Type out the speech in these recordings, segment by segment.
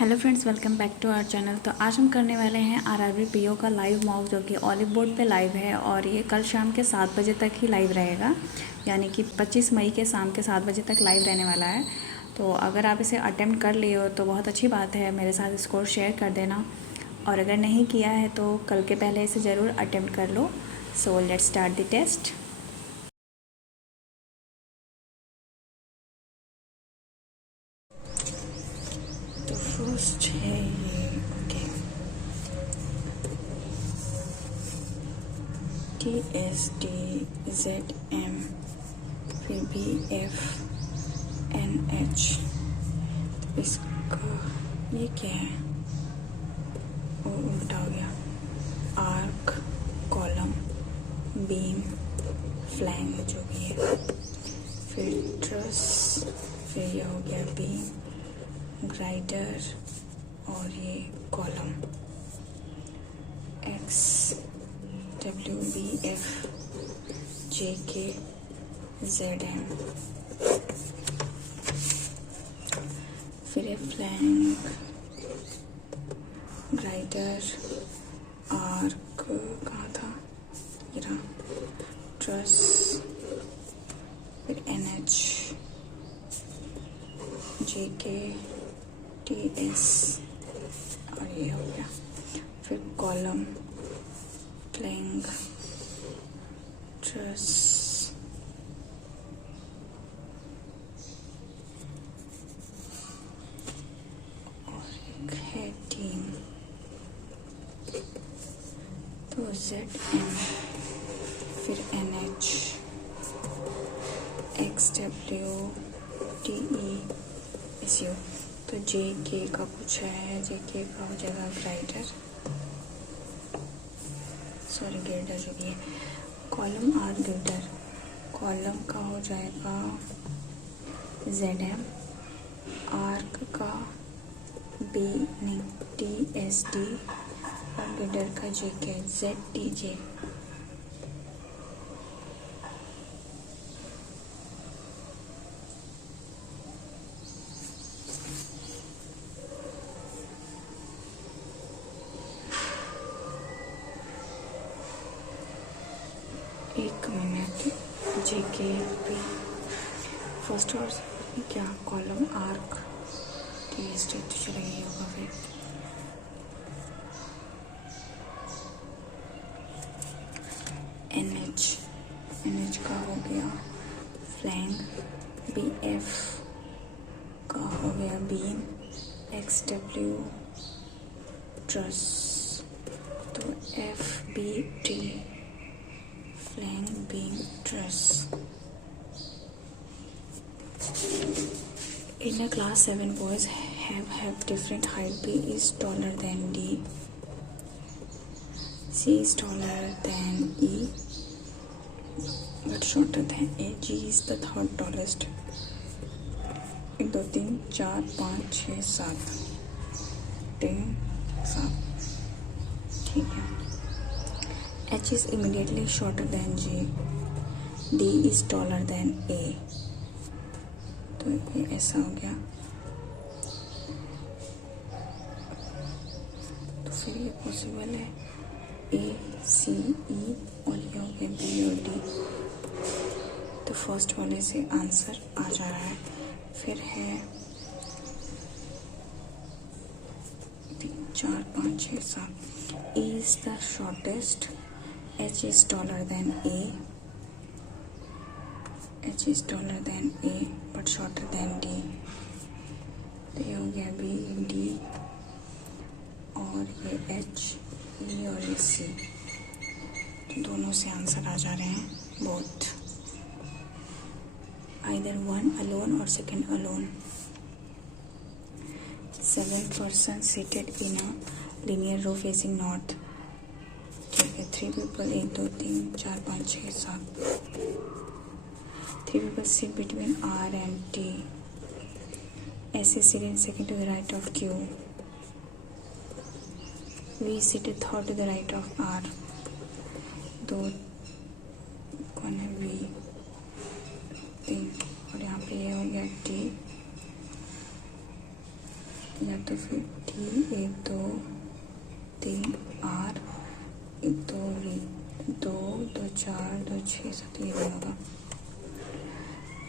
Hello friends, welcome back to our channel. तो आज हम करने वाले हैं आरआरबी पीओ का लाइव मॉक, जो कि ऑलिव बोर्ड पे लाइव है और ये कल शाम के 7 बजे तक ही लाइव रहेगा, यानी कि 25 मई के शाम के 7 बजे तक लाइव रहने वाला है। तो अगर आप इसे अटेम्प्ट कर लिए हो तो बहुत अच्छी बात है, मेरे साथ स्कोर शेयर कर देना, और अगर नहीं किया है तो कल के पहले इसे ज़रूर अटेम्प्ट कर लो। So let's start the test. तो फर्स्ट है ये, ओके, TSDZM, फिर BFNH। इसका ये क्या है? वो उल्टा हो गया। आर्क, कॉलम, बीम, फ्लैंग जो भी है, फिर ट्रस, फिर ये हो गया बीम, ग्राइडर और ये column. X W B F J K Z M, फिर है फ्लैंग, ग्राइडर, आर्क कहाँ था, ये रहा, ट्रस, फिर NH, JK, TS और ये हो गया, फिर कॉलम, फ्लैंग, ट्रस, और एक है टीम। तो ZM, फिर NH, XWTESU। तो JK का पूछा है, JK का हो जाएगा ग्राइडर, सॉरी गिल्डर जो भी है। कॉलम आर गिल्डर, कॉलम का हो जाएगा ZM, आर्क का TSD और गिल्डर का JK ZTJ। एक मिनट, JK भी फर्स्ट और क्या, कॉलम आर्क TSD तो चला ही होगा। फिर NH का हो गया फ्लैंग, BF का हो गया बीम, XW ट्रस। तो FBT, flange, beam, truss. In a class 7, boys have different height. B is taller than D. C is taller than E, but shorter than A. G is the third tallest. 1 2 3 4 5 6 7 3 7, ठीक है। H is immediately shorter than G. D is taller than A. तो ये ऐसा हो गया। तो फिर ये पॉसिबल है A, C, E और ये हो गया B और D। तो फर्स्ट वाले से आंसर आ जा रहा है। फिर है 3 4 5 6 7। E is the shortest. H is taller than A. H is taller than A but shorter than D. तो ये हो गया B, D और ये H, E और ये C। तो दोनों से आंसर आ जा रहे हैं, both, either one alone or second alone। 7 persons seated in a linear row facing north। ठीक है, 3 people, 1 2 3 4 5 6 7। 3 people sit between R and T. S is seated second to the right of Q. V is seated third to the right of R. दो कौन है? V 3, और यहाँ पे ये हो गया T, तो फिर टी, 1 2 3 आर, 1 2 वी, 2 2 4 2 6 7 ये भी होगा,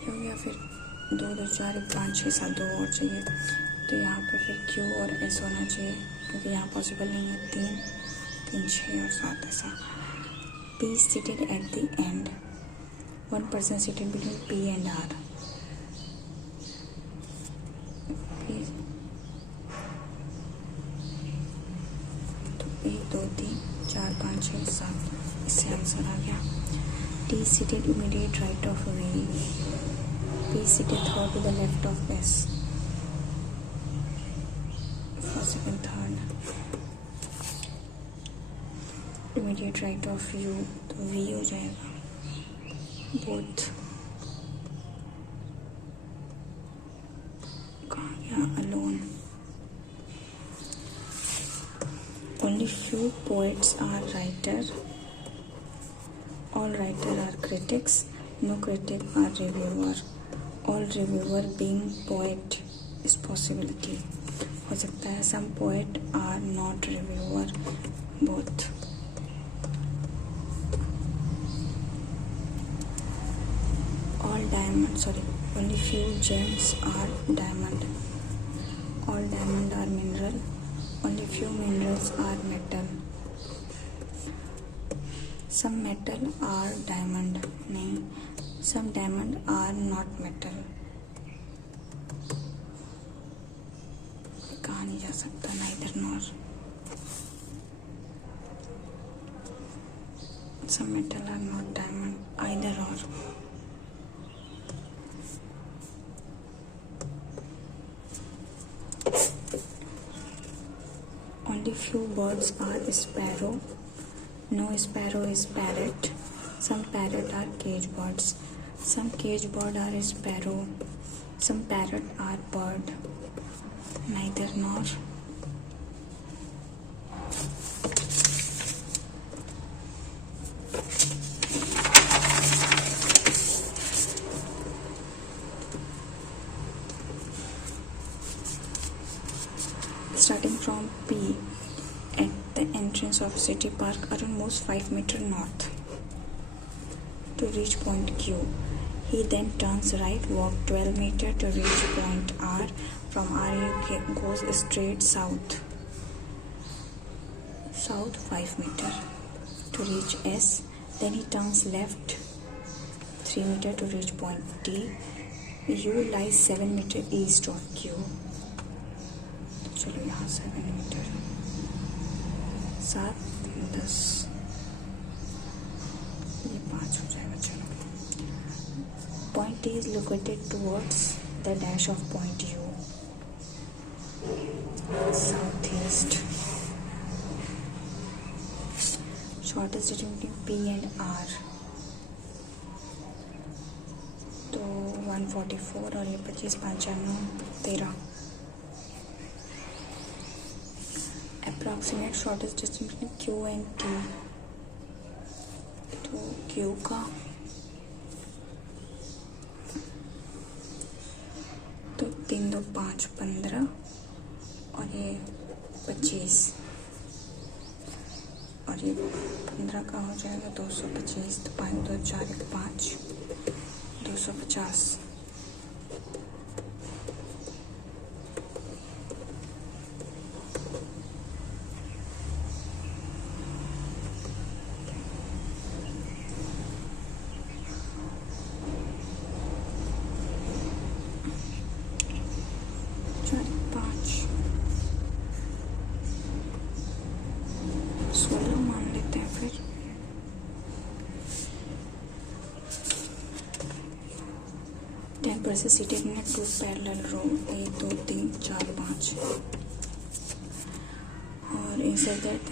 हो गया। फिर 2 2 4 1 5 6 7 2 और चाहिए, तो यहाँ पे फिर क्यू और एस होना चाहिए क्योंकि यहाँ पॉसिबल नहीं है। 3 3 6 और 7 ऐसा। P seated at the end, 1 person seated between P and R. P, तो 1 2 3 4 5 6 7, इससे आंसर आ गया। T seated immediate right of V. P seated third to the left of S. First second third. Immediate right of U, तो V हो जाएगा। Both कहाँ गया, alone. Only few poets are writer, all writer are critics, no critic are reviewer, all reviewer being poet is possibility, हो सकता है। Some poet are not reviewer, both. All diamond, sorry, only few gems are diamond. All diamond are mineral. Only few minerals are metal. Some metal are diamond. नहीं, some diamond are not metal. कहाँ नहीं जा सकता, neither nor. Some metal are not diamond, either or. Only few birds are sparrow. No sparrow is parrot. Some parrot are cage birds. Some cage bird are sparrow. Some parrot are bird. Neither nor. Starting from P at the entrance of City Park, Arun moves 5 meters north to reach point Q. He then turns right, walk 12 meters to reach point R. From R he goes straight south 5 meters to reach S. Then he turns left 3 meters to reach point T. U lies 7 meters east of Q. चलो यहाँ 7 metre, 7 10, ये 5 हो जाएगा। चलो, point T is located towards the dash of point U, southeast. Shortest distance between P and R, तो 144 और ये 25 5 13। Approximate shortest distance between Q and T, तो Q का तो 3 2 5 15 और ये 25 और ये 15 का हो जाएगा 225, तो 5 2 4 1 5 250। मान लेते हैं फिर। Ten person seated in 2 parallel row, 1 2 3 4 5 और इनसाइड दैट,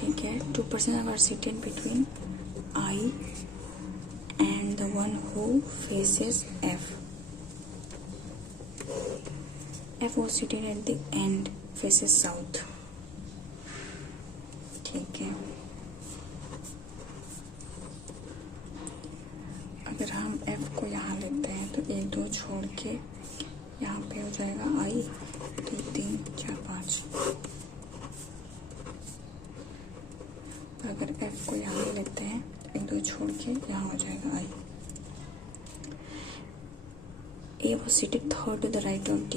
ठीक है। 2 person are seated between I and the one who faces F. F was seated at the end, faces south. ठीक है, अगर हम F को यहाँ लेते हैं तो 1 2 छोड़ के यहाँ पे हो जाएगा I, 2 3 4 5। को यहाँ ले लेते हैं, एक दो छोड़ के यहाँ हो जाएगा आई। ए was seated third to the right of D.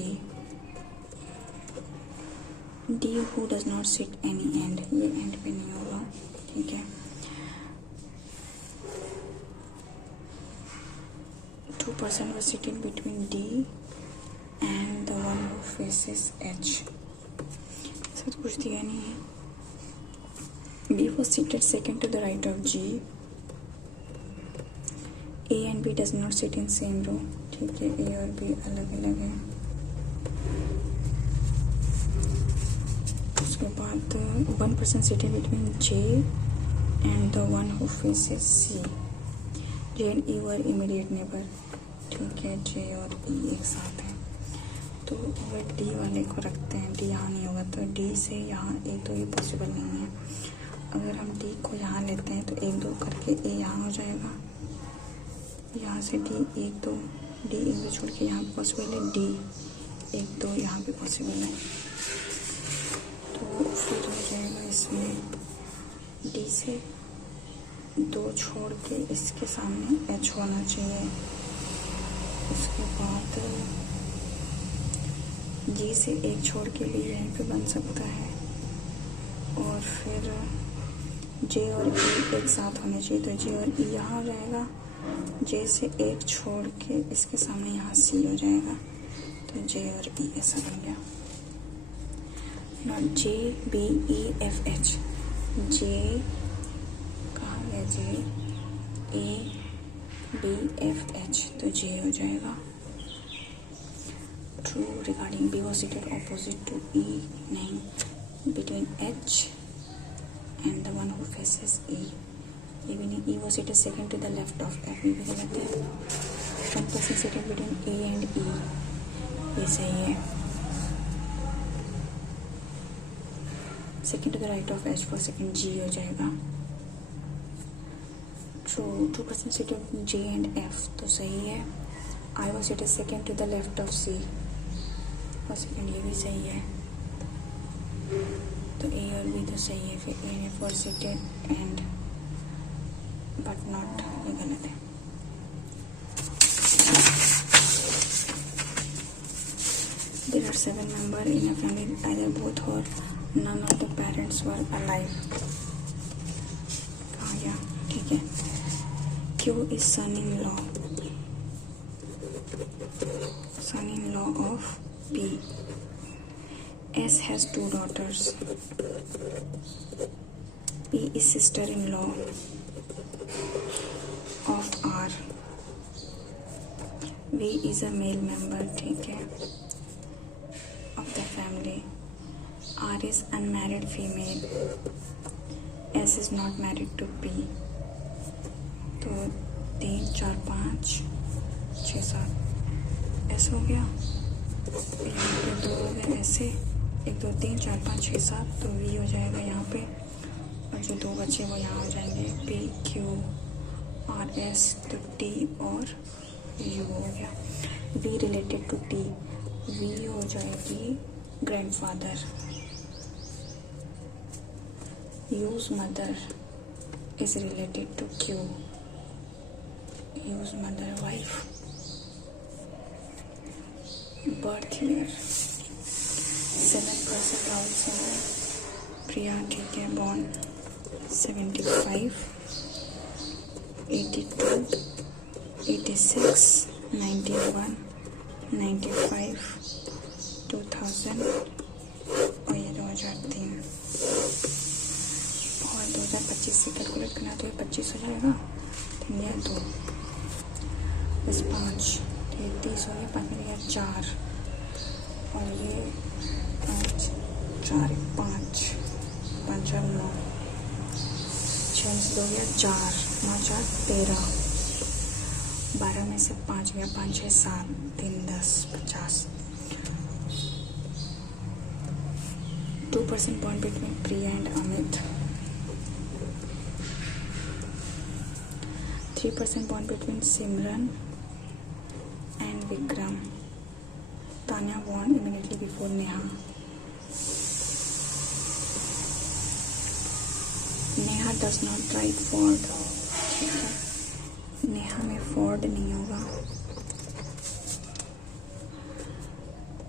D who does not sit any end, ये एंड पे नहीं होगा, ठीक है। 2 person was sitting between D and the one who faces H. ऐसा तो कुछ दिया नहीं है। B was seated second to the right of G. A and B does not sit in same row. ठीक है, A और B अलग अलग है। उसके बाद one person seated between J and the one who faces C. J and E were immediate neighbor. ठीक है, J और E एक साथ हैं। तो अगर D वाले को रखते हैं, D यहाँ नहीं होगा, तो D से यहाँ A तो ये पॉसिबल नहीं है। अगर हम D को यहाँ लेते हैं तो एक दो करके A यहाँ हो जाएगा, यहाँ से D एक दो, D एक दो छोड़ के यहाँ पॉसिबल है, D एक दो यहाँ पे पॉसिबल है। तो फिर हो जाएगा इसमें D से दो छोड़ के इसके सामने H होना चाहिए। उसके बाद G से एक छोड़ के लिए यहीं पे बन सकता है, और फिर J और E एक साथ होने चाहिए, तो J और E यहाँ हो जाएगा। J से एक छोड़ के इसके सामने यहाँ C हो जाएगा, तो J और E ऐसा बन गया। Not J B E F H, J कहाँ गया, J A B F H, तो J हो जाएगा। True regarding B was seated opposite to E, नहीं, between H and the one who faces E, ये भी नहीं। E was seated second to the left of F, ये भी गलत है। One person seated between A and E, ये सही है। Second to the right of H for second, G हो जाएगा। True, 2 person seated between J and F, तो सही है। I was seated second to the left of C, और second ये भी सही है, तो A और B तो सही है। फिर A ने for seated and but not, ये गलत है। There are 7 members in a family, either both or none of the parents were alive. कहाँ गया, ठीक है। Q is son-in-law of P. S has 2 daughters. P is sister-in-law of R. V is a male member, ठीक है, of the family. R is unmarried female. S is not married to P. तो 3 4 5 6 7 ऐसा हो गया। यहाँ पे 2 हो गए ऐसे, 1 2 3 4 5 6 7, तो V हो जाएगा यहाँ पे, और जो 2 बचे वो यहाँ हो जाएंगे, P Q R S, तो T और U हो गया। V related to T, V हो जाएगी grandfather. U's mother is related to Q, U's mother wife। birth year 7% Rahul Sinha, Priya, ठीक है, born 75 82 86 91 95 2000 और ये 2003 और 2025 से कैलकुलेट करना तो ये 25 हो जाएगा, तो ये 2 बस 5 तो ये 30 हो गया, 5 मिल गया 4 और ये 5 4 5 5 और 9 6 में से 2 गया 4 9 4 13 12 में से 5 गया 5 6 7 3 10 50 2% bond between Priya and Amit, 3% bond between Simran and Vikram. Tanya born immediately before Neha. Neha does not drive Ford, ठीक है, नेहा में फोर्ड नहीं होगा।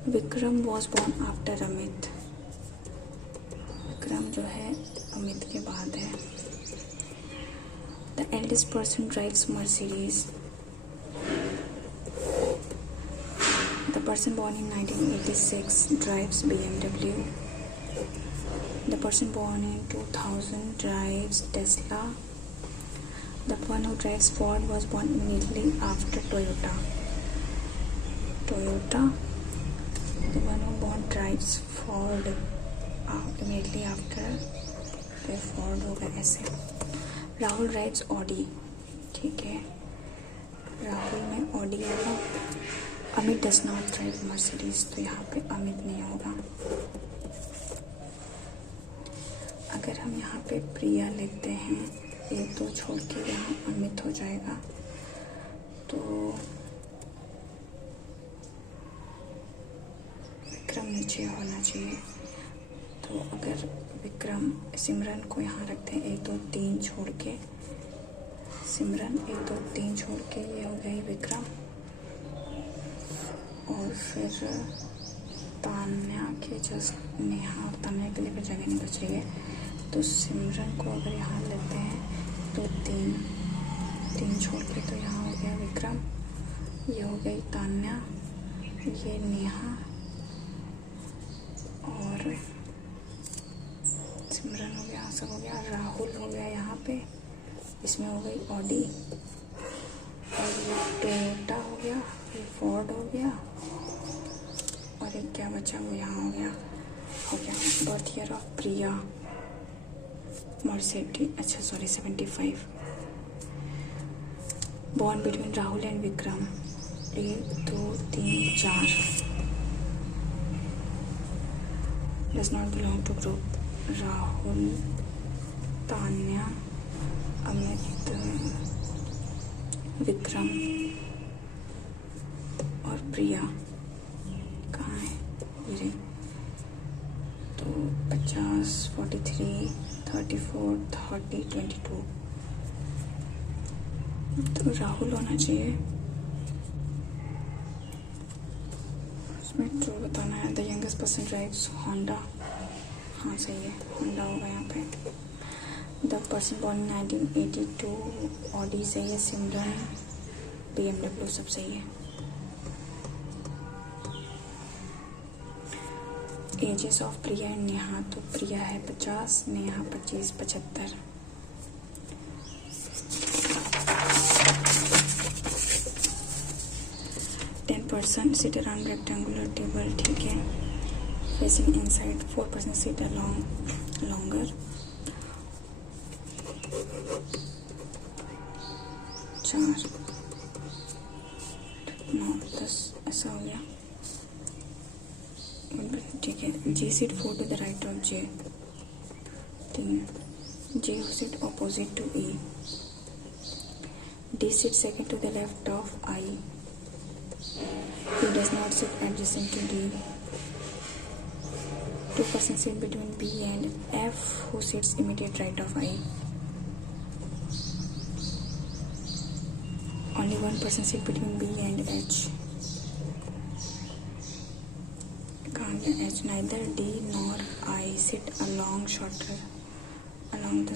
Vikram was born after Amit, Vikram जो है अमित के बाद है। The eldest person drives Mercedes, the person born in 1986 drives BMW, the person born in 2000 drives Tesla, the one who drives Ford was born immediately after Toyota, the one who born drives Ford immediately after the Ford होगा ऐसे। Rahul drives Audi, ठीक है, राहुल में Audi होगा। Amit does not drive Mercedes, तो यहाँ पे अमित नहीं होगा। अगर हम यहाँ पे प्रिया लिखते हैं, एक दो छोड़ के यहाँ अमित हो जाएगा, तो विक्रम नीचे होना चाहिए। तो अगर विक्रम सिमरन को यहाँ रखते हैं, 1 2 3 छोड़ के सिमरन, 1 2 3 छोड़ के ये हो गई विक्रम। और फिर तान्या के जस्ट नेहा और तान्या के लिए जगह नहीं बच रही है, तो सिमरन को अगर यहाँ लेते हैं तो 3 छोड़ के, तो यहाँ हो गया विक्रम, ये हो गई तान्या, ये नेहा और सिमरन हो गया, सब हो गया। राहुल हो गया यहाँ पे, इसमें हो गई ऑडी, और ये टोयोटा हो गया, ये फोर्ड हो गया, और एक क्या बचा वो यहाँ हो गया। Birth year of Priya Mercedes, अच्छा sorry 75। Born between Rahul and Vikram, 1 2 3 4। Does not belong to group, Rahul, Tanya, Amit, Vikram और प्रिया। कहाँ है ये? तो 50 43 34 30 22, तो राहुल होना चाहिए उसमें। जो बताना है, the youngest person drives Honda, हाँ सही है, होंडा होगा यहाँ पे। The person born in 1982 Audi सही है, सिमरन BMW सब सही है। Ages of Priya and Neha, तो प्रिया है 50, Neha 25 75। Person sit around rectangular table, ठीक है, facing inside. 4% sit along longer. 4 9 10 ऐसा हो गया, ठीक है। G sit 4 to the right of J, 3। J sit opposite to E. D sit second to the left of I. He does not sit adjacent to D. 2% sit between B and F, who sits immediate right of I. Only 1% sit between B and H. H. Neither D nor I sit along the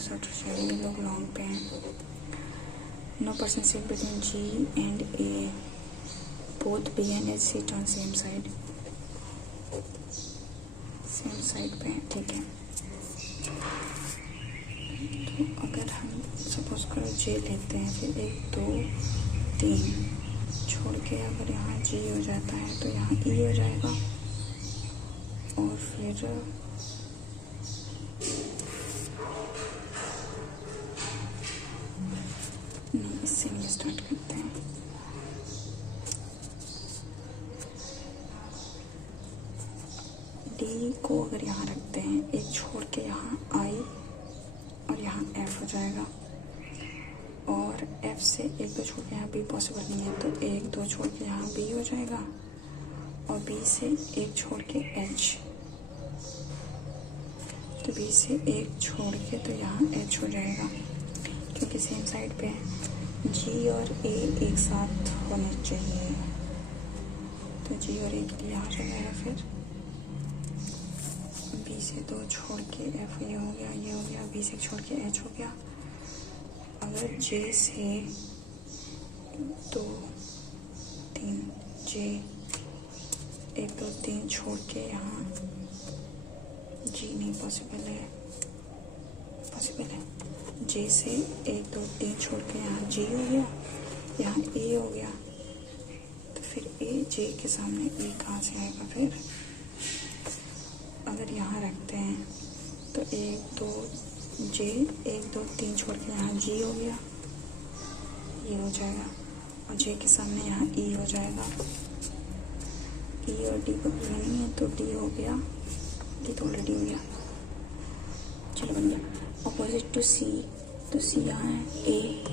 shorter side. ये लोग long पे हैं. No person sit between G and A. Both B and H sit on same side पे, ठीक है। तो अगर हम सपोज करो J लेते हैं, फिर 1 2 3 छोड़ के अगर यहाँ G हो जाता है तो यहाँ E हो जाएगा, और फिर नहीं, इससे नहीं स्टार्ट करते हैं। डी को अगर यहाँ रखते हैं, एक छोड़ के यहाँ आई और यहाँ एफ हो जाएगा, और एफ से 1 2 छोड़ के यहाँ बी पॉसिबल नहीं है, तो 1 2 छोड़ के यहाँ बी हो जाएगा, और बी से 1 छोड़ के एच, तो बी से एक छोड़ के तो यहाँ एच हो जाएगा क्योंकि सेम साइड पे है। जी और ए एक साथ होने चाहिए, तो जी और ए के लिए यहाँ जाएगा। फिर बी से दो छोड़ के एफ, ये हो गया, ये हो गया। बी से छोड़ के एच हो गया। अगर जे से दो तीन, जे एक दो तीन छोड़ के यहाँ जी नहीं पॉसिबल है, पॉसिबल है। जे से एक दो तीन छोड़ के यहाँ जी हो गया, यहाँ ए हो गया, तो फिर ए जे के सामने ए कहाँ से आएगा? फिर अगर यहाँ रखते हैं तो एक दो जे, एक दो तीन छोड़ के यहाँ जी हो गया, ये हो जाएगा, और जे के सामने यहाँ ई हो जाएगा। ई और डी को भी नहीं है तो डी हो गया, डी तो ऑलरेडी हो गया, चलो बन गया। ऑपोजिट टू सी, तो सी यहाँ है। A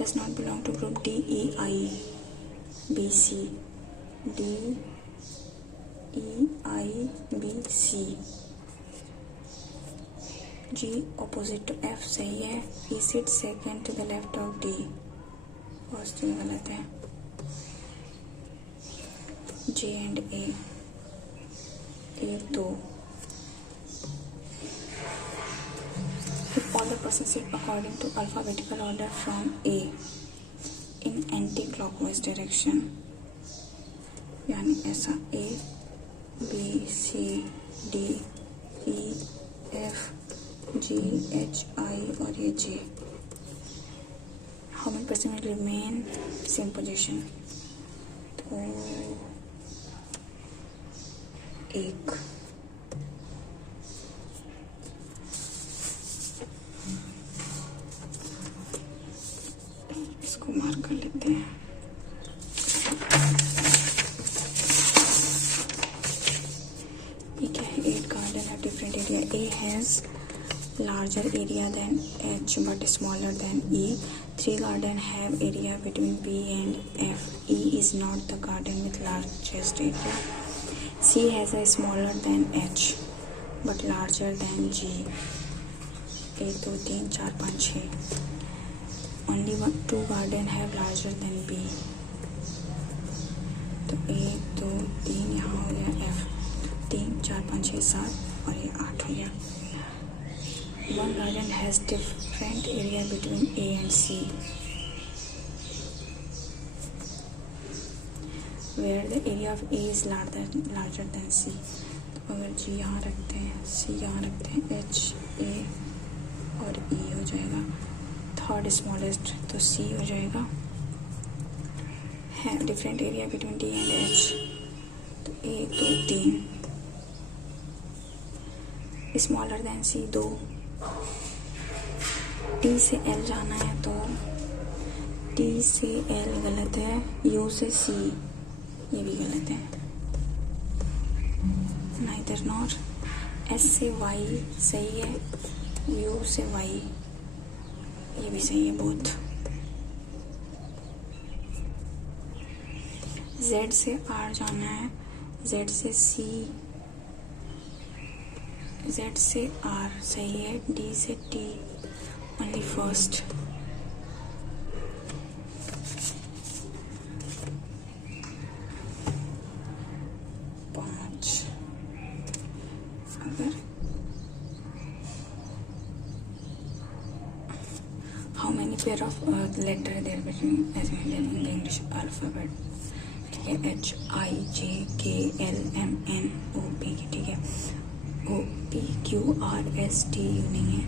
does not belong to group D E I. B C, D E I B C. G opposite to F सही है। E sit second to the left of D, first ये गलत है। जे and ए, एक दो। If all the person sit according to alphabetical order from A in anti-clockwise direction, यानी ऐसा A, B, C, D, E, F, G, H, I और ये J, how many person will remain same position? तो एक। इसको mark कर लेते हैं। ये क्या है? 8 garden have different area. A has larger area than H but smaller than E. 3 garden have area between B and F. E is not the garden with largest area. C has a smaller than H but larger than G. 1 2 3 4 5 6. Only 2 garden have larger than B. तो 1 2 3 यहाँ हो गया F, 3 4 5 6 7 और ये 8 हो गया। 1 garden has different area between A and C, where the area of A is larger than C. तो अगर G यहाँ रखते हैं, C यहाँ रखते हैं, H, A और E हो जाएगा। थर्ड स्मॉलेस्ट तो C हो जाएगा। है different area between D and H, तो 1 2 3। Smaller than C 2। T से L जाना है तो T से L गलत है, U से C ये भी गलत है, नाइदर नॉर। S से Y सही है, U से Y ये भी सही है, बोथ। Z से R जाना है, Z से C, Z से R सही है, D से T ओनली फर्स्ट। अगर how many pair of letter there between as in the English alphabet? ठीक है, H I J K L M N O P, ठीक है। O P Q R S T U नहीं है,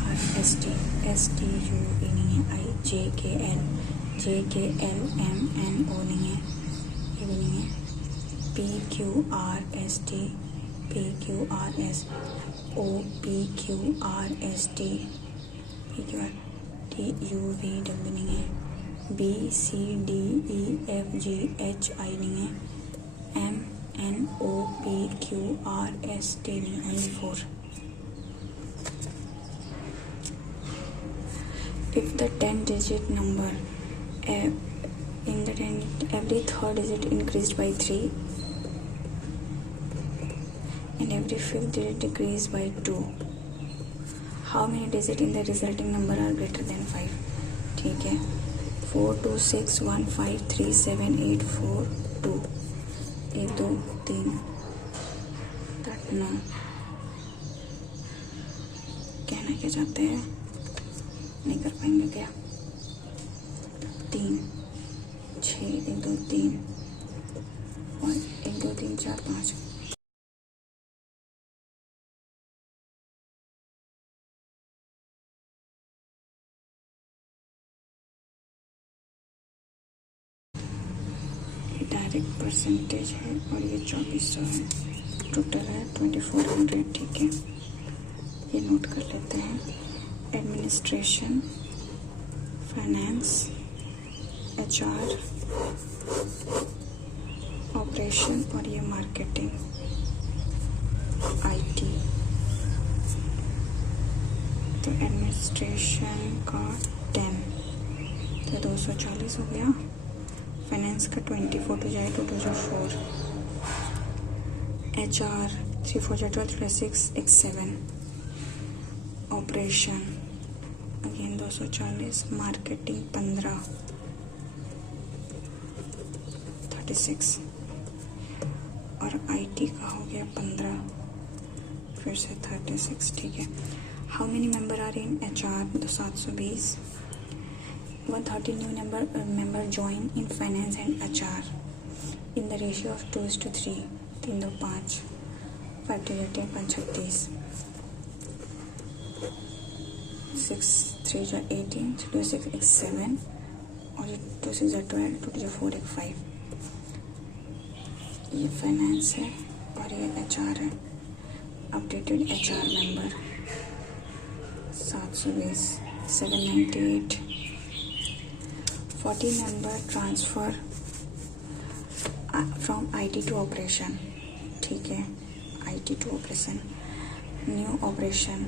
R S T S T U E नहीं है, I J K L M N O नहीं है, ये भी नहीं है। P Q R S T P Q R S O P Q R S T P Q R T U V W नहीं है। B C D E F G H I नहीं है, M N O P Q R S T नहीं, only 4. If the 10-digit number in the every third digit increased by 3, and every fifth digit decrease by 2. How many digits in the resulting number are greater than 5? ठीक है, 4 2 6 1 5 3 7 8 4 2 1 2 3 9. कहना क्या चाहते हैं? नहीं कर पाएंगे क्या? 3 6 1 2 3 और 1 2 3 4 5. डायरेक्ट परसेंटेज है और ये 2400 है. टोटल है 2400. ठीक है, ये नोट कर लेते हैं. एडमिनिस्ट्रेशन, फाइनेंस, HR, ऑपरेशन और ये मार्केटिंग, IT. तो एडमिनिस्ट्रेशन का 10 तो 240 हो गया. फाइनेंस का 24 तो जाए 2 2 4. HR 3 4 12 36 1 7. Operation again 240. मार्केटिंग 15 36 और IT का हो गया 15 फिर से 36. ठीक है. How many member are in HR? 720. 130 new member join in finance and HR in the ratio of 2:3. 3 2 5 5 2 10 5 36 6 3 18 2 6 7 और 2 6 12 2 2 4 1 5. ये फाइनेंस है और ये HR है. Updated HR member 720. 798. 40 member transfer from IT to operation. ठीक है, IT to operation. New operation,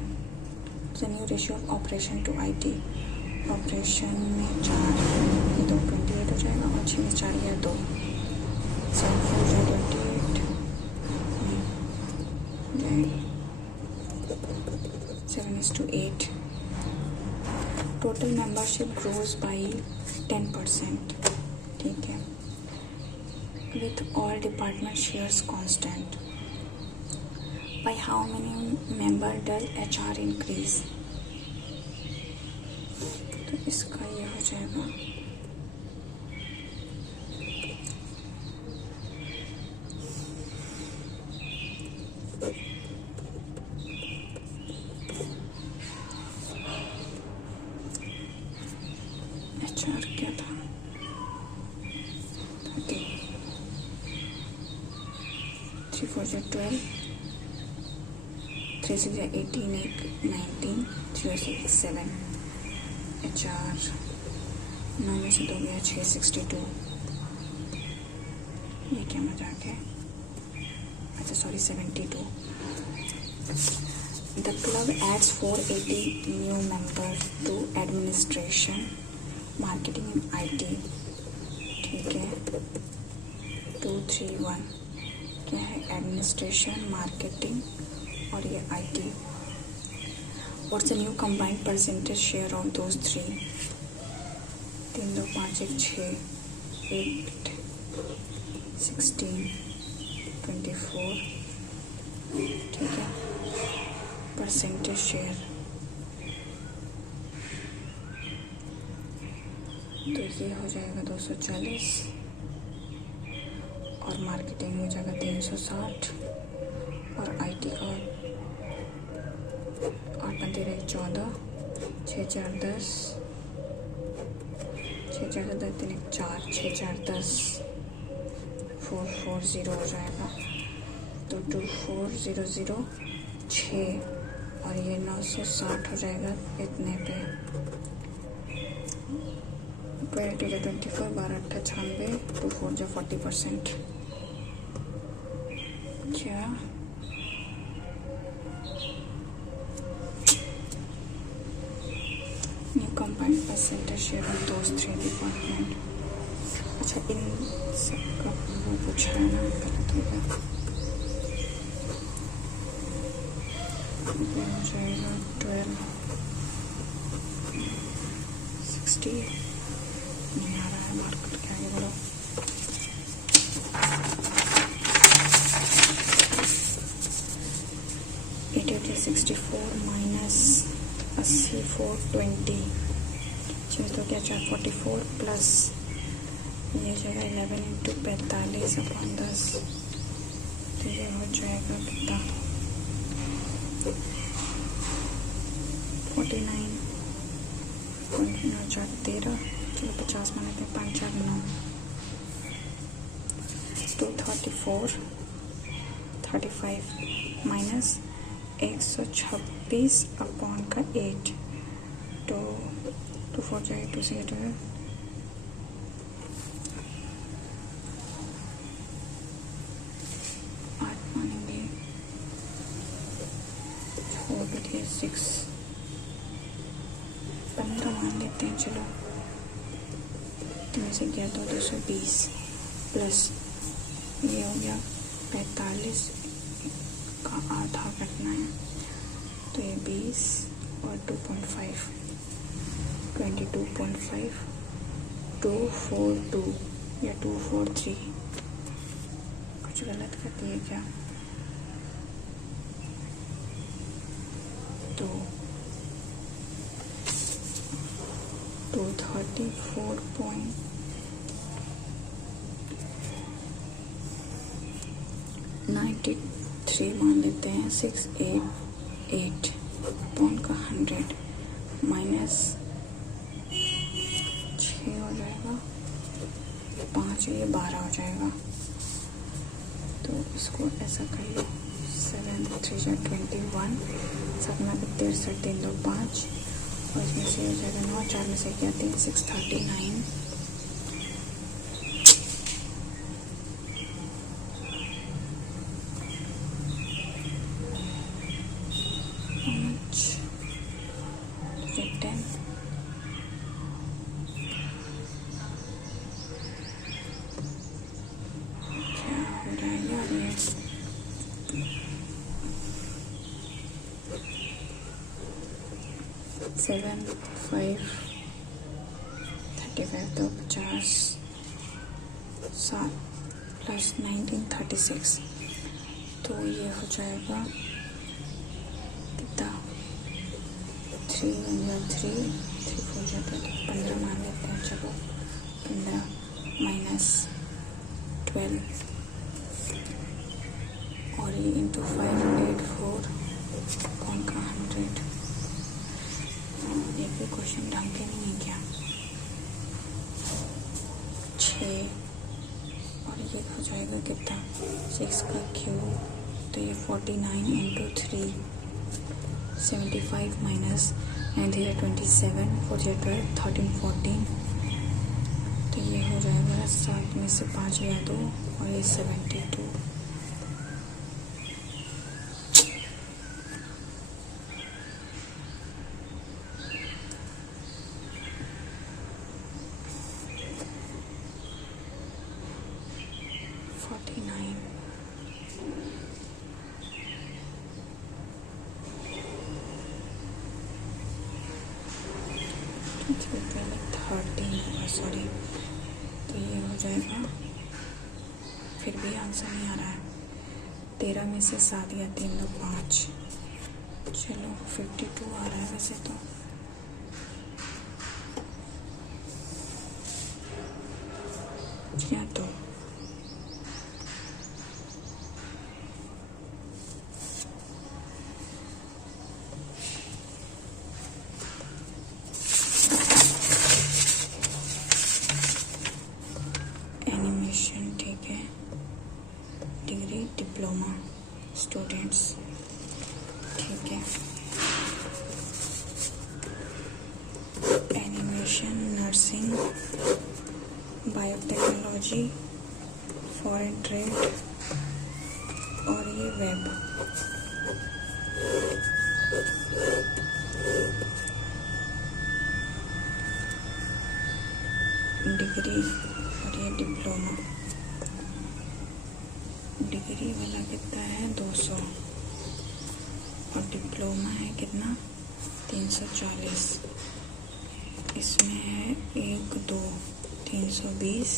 the new ratio of operation to IT. Operation में 4 ये 2 28 हो जाएगा और 6 में 4 या 2 7 4 28 7:8. Total membership grows by 10%. ठीक है. With all department shares constant. By how many member does HR increase? तो इसका ये हो जाएगा HR क्या था 30 3 4 12 3 6 18 19 3 6 7. HR 9 में से 2 गया 6 62. ये क्या मजाक है? अच्छा sorry 72. The club adds 480 new members to administration, marketing and IT. ठीक है. 2 3 1 क्या है? एडमिनिस्ट्रेशन, मार्केटिंग और ये IT. What's the new combined percentage share of those three? 3 2 5 1 6 8 16 24. ठीक है. परसेंटेज शेयर तो ये हो जाएगा 240 और मार्केटिंग हो जाएगा 360 और IT का 8 13 14 6 4 10 6 4 10 3 4 6 4 10 4 4 0 हो जाएगा. तो 2 4 0 0 6 और ये 960 हो जाएगा इतने पे. 12 2 24 12 98 2 4 जो 40%. क्या new combined percentage share of those 3 department. अच्छा इन सबका वो पूछा है ना, गलत हो गया. ये हो जाएगा 12 60 नहीं आ रहा है मार्कर के आगे बढ़ो। 64 माइनस 80 420 चीज़ तो क्या 444 प्लस ये जगह 11 इंटू 45 अपॉन 10 तो ये हो जाएगा कितना 49 13 चलो 50 माने थे 5 4 9 234 35 माइनस 126 अपॉन का 8 तो 2 4 जाए 2 से 8 है 8 मानेंगे 4 2 6 15 मान लेते हैं चलो तुम्हें से गया 220 प्लस ये हो गया 45 का आधा कटना है तो ये 20 और 2.5 22.5 242 या 243 कुछ गलत कर दिए क्या तो 234.93 मान लेते हैं 688 अपॉन का 100 माइनस 6 हो जाएगा 5 ये 12 हो जाएगा तो इसको ऐसा कर लो 7 3 21 7 में 63 3 2 5 और इसमें से हो जाएगा 9 4 में से क्या 3 6 39 7 5 35 तो 50 7 प्लस 19 36 तो ये हो जाएगा कितना 3 3 4 जाते हैं तो 15 मान लेते हैं चलो 15 माइनस 12 और ये इंटू 584 कौन का 100 एक भी क्वेश्चन ढंग के नहीं है क्या 6 और ये हो जाएगा कितना 6 का क्यूब तो ये 49 इंटू 3 75 माइनस 9 3 27 4 12 13 14 तो ये हो जाएगा 7 में से 5 या 2 और ये 72 13 होगा सॉरी तो ये हो जाएगा फिर भी आंसर नहीं आ रहा है 13 में से 7 या 3 2 5 चलो 52 आ रहा है वैसे तो या तो डिप्लोमा स्टूडेंट्स ठीक है animation nursing biotechnology foreign trade और ये वेब डिग्री और ये डिप्लोमा डिग्री वाला कितना है 200 और डिप्लोमा डिप्लोमा है कितना 340, इसमें है 1 2 320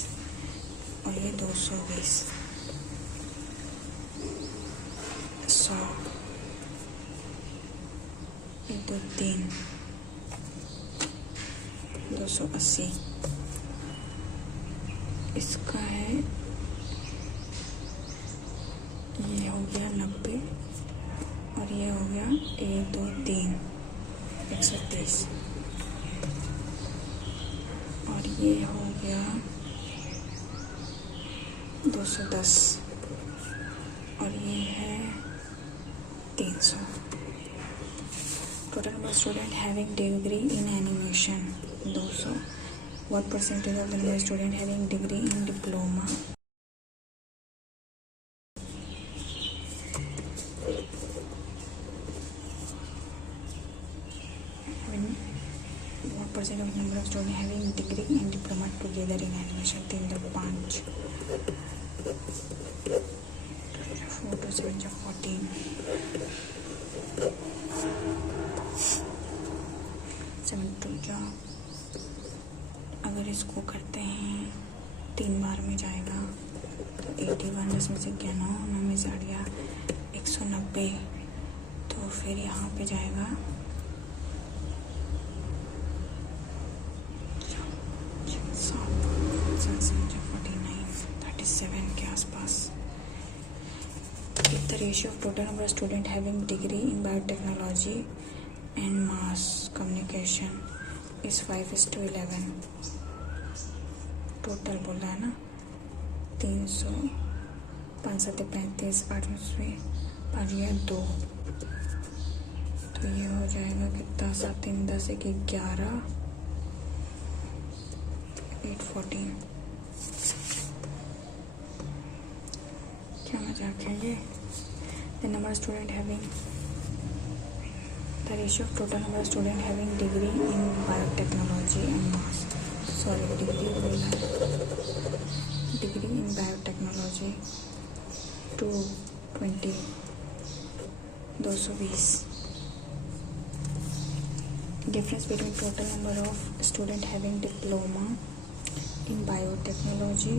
और ये 220, 100, 1 2 3 280, इसका है ये हो गया 90 और ये हो गया 1 2 3 130 और ये हो गया 210 और ये है 300। Total number student having degree in animation 200। What percentage of the number student having degree in diploma? What percent of number of students having degree and diploma together in animation? 3/5. 4 to 7 to 14. 7 to job. अगर इसको करते हैं 3 बार में जाएगा तो 81, 10 में से क्या 9 में से 8 गया 190, तो फिर यहाँ पे जाएगा 37 के आसपास। If the ratio of total number of students having degree in biotechnology and mass communication is 5:11, total बोल रहा है ना 300, 5 7 35, 8 में 5 गया 2, तो ये हो जाएगा कितना 7 3 10 1 11 8 14। क्या मजाक है ये? The number of student having the ratio of total number of student having degree in biotechnology and mass, sorry degree बोला है, degree in biotechnology 220 220। difference between total number of student having diploma in biotechnology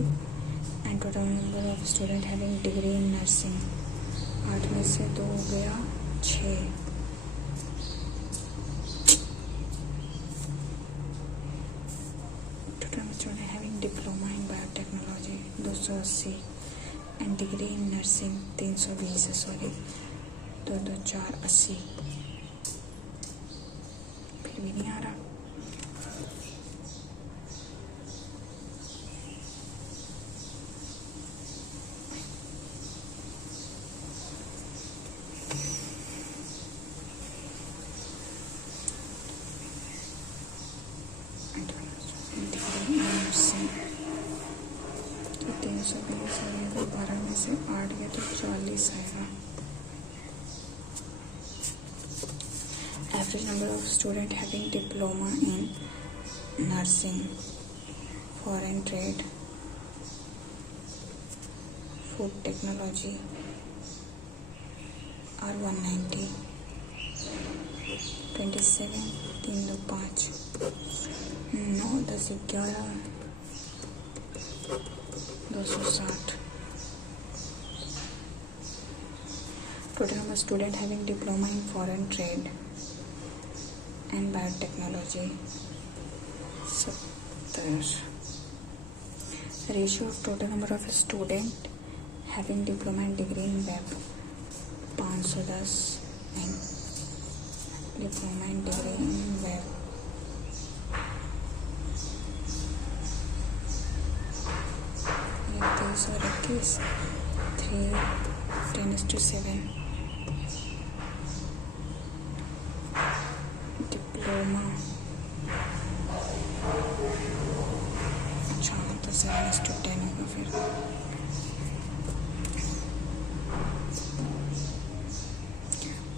and total number of student having degree in nursing, 8 में से 2 हो गया 6, total student having diploma in biotechnology 280 and degree in nursing 320 है, sorry 2 2 4 80, फिर भी नहीं आ रहा। तो 320 आएगा, 12 में से 8 गया तो 40 आएगा। Average number of student having diploma in nursing, foreign trade, food technology are 190, 27 3 2 5 9 10 11 260। Total number student having diploma in foreign trade and biotechnology 70। Ratio of total number of student having diploma and degree in web 510 and diploma and degree in web 321, 3 10:7। Diploma अच्छा तो 7:10 होगा फिर।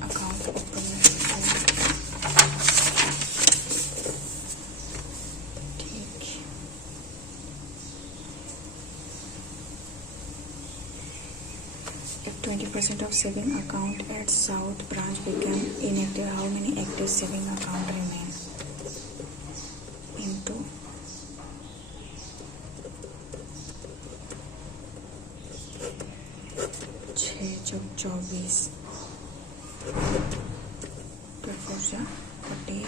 Account open ठीक। एक 25 20% of saving account at South branch become inactive. How many active saving account remain? Into 6 + 24 40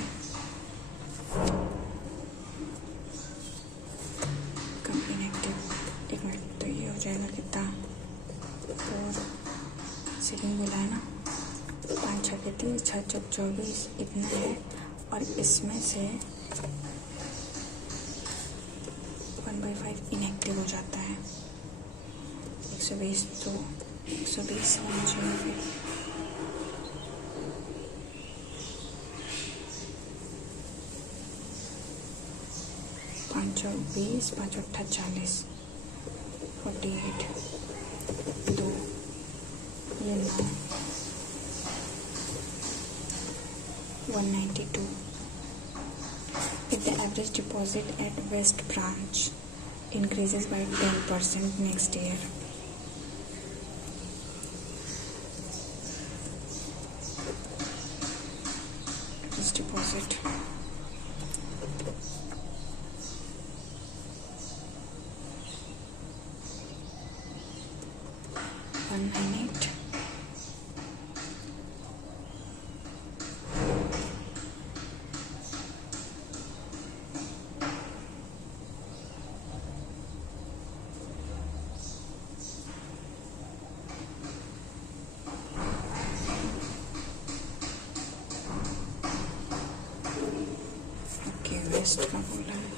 come inactive. एक minute, तो ये हो जाएगा कितना? 4 सेकेंड बोला है ना, 5 6 के 30, 6 + 24 इतना है। और इसमें से 1/5 इनएक्टिव हो जाता है। 120, तो 120 होना चाहिए फिर। 5 × 20, 5 × 8 40, 48, 2, ये 9, 192. If the average deposit at West branch increases by 10% next year, this deposit $198. Waste का बोला है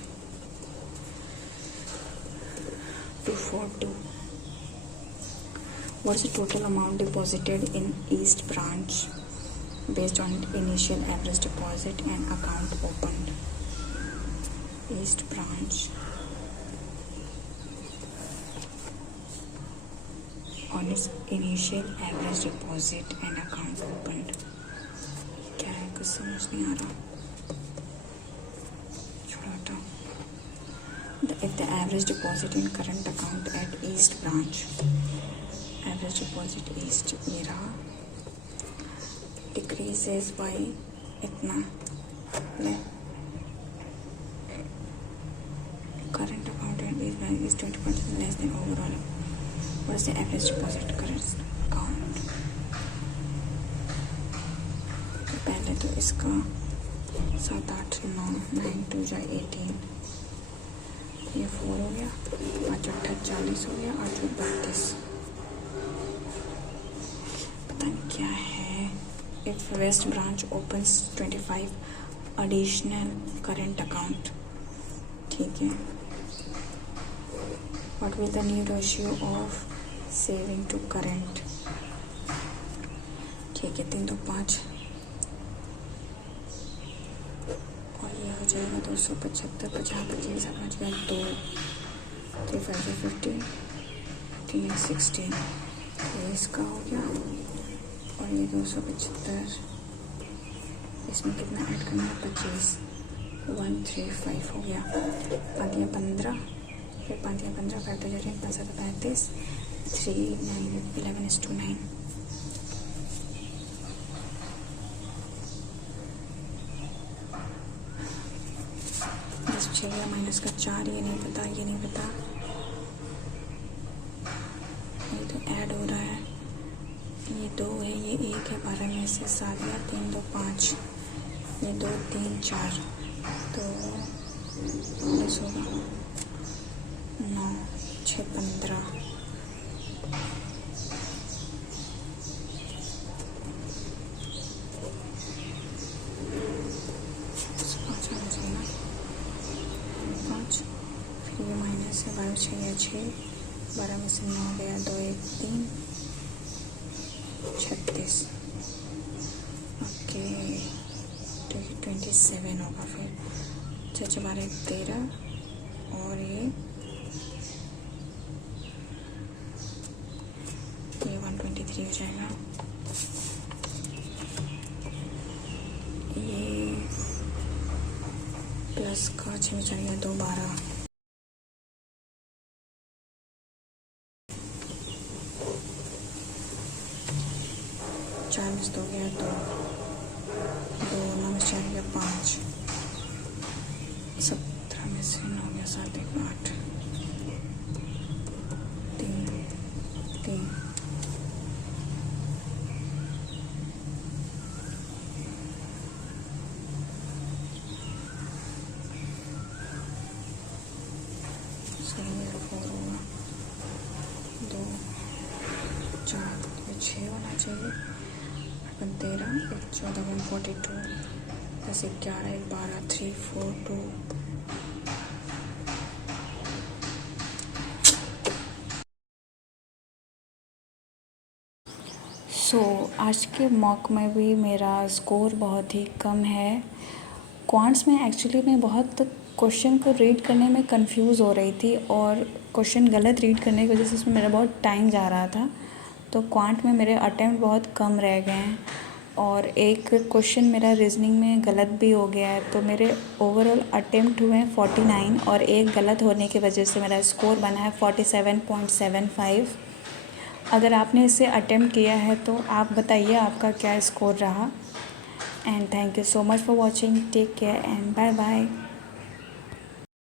242. What's the total amount deposited in East branch based on initial average deposit and account opened? East branch on its initial average deposit and account opened. क्या है, कुछ समझ नहीं आ रहा। If the average deposit in current account at East branch, average deposit East ये रहा, decreases by इतना, current account at East branch is 20% less than overall. What is the average deposit current account? तो पहले तो इसका 7 8 9 9 2 × 18, ये 4 हो गया, 5 × 8 40 हो गया, 8 × 32, पता नहीं क्या है। If West branch opens 25 additional current account, ठीक है, what will the new ratio of saving to current? ठीक है, 3 2 5, और ये हो जाएगा 275, 50 25 5 2, 3 5 50, 3 16, ये इसका हो गया। और ये 275, इसमें कितना ऐड करना है? 25, 135 हो गया। 5 × 15, फिर 5 × 15 5 × 5 × 35, 3 9 11:9। 6 माइनस का 4, ये नहीं पता, ये नहीं पता, ये तो ऐड हो रहा है। ये 2 है, ये 1 है, 12 में से 7 गया, 3 2 5, ये 2 3 4, तो 19 होगा, 9 6 15, फिर ये माइनस है, 12 6 या 6, 12 में से 9 गया, 2 1 3, 36। ओके, तो ये 27 होगा। फिर 6 12 13, और ये 123 हो जाएगा। ये प्लस का 6 में चल गया, 2 12, 4 में से 2 गया 2, 2 9 में से 4 गया 5, 17 में से 9 गया 7 1 8, 3 3 सही है 4 होगा, 2 4 6 होना चाहिए, 13 1 14 1 42, 10 11 1 12 3 4 2। आज के मॉक में भी मेरा स्कोर बहुत ही कम है। क्वांट्स में एक्चुअली मैं बहुत क्वेश्चन को रीड करने में कंफ्यूज हो रही थी और क्वेश्चन गलत रीड करने की वजह से उसमें मेरा बहुत टाइम जा रहा था, तो क्वांट में मेरे अटेम्प्ट बहुत कम रह गए हैं और एक क्वेश्चन मेरा रीजनिंग में गलत भी हो गया है, तो मेरे ओवरऑल अटेम्प्ट हुए हैं 49 और एक गलत होने की वजह से मेरा स्कोर बना है 47.75। अगर आपने इसे अटेम्प्ट किया है तो आप बताइए आपका क्या स्कोर रहा। And thank you so much for watching, take care and bye bye.